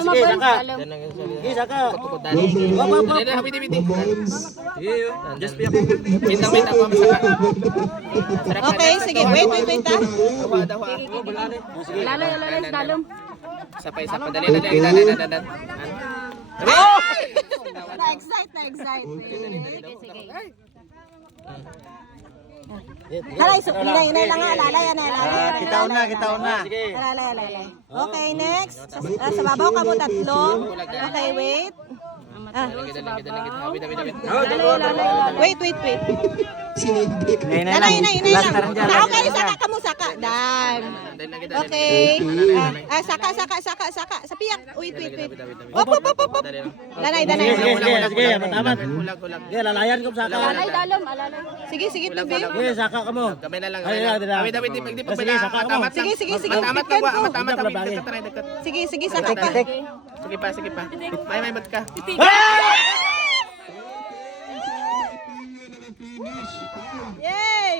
Sige, saka. Sige, saka. Okay, sige. Wait ha. Lalo, dalom. Isa pa. Dali. Na-excite. Alay, inay lang nga. Alalay. Kitaon na. Alalay. Okay, next. Sa babaw ka mo tatlo. Okay, wait. Wait. Inay lang. Okay, saka. Dan. Okay. Saka. Sa piyak. Wait. Op. Danay. Sige, matamat. Sige, lalayan ko saka. Alalay, dalom, alalay. Sige, tubig. Sige, saka ka mo. Kamay na lang. Ay, David, di pa Sige, saka ka mo. Sige. Matamat. Sige, saka pa. Sige pa. May mat ka. Yay!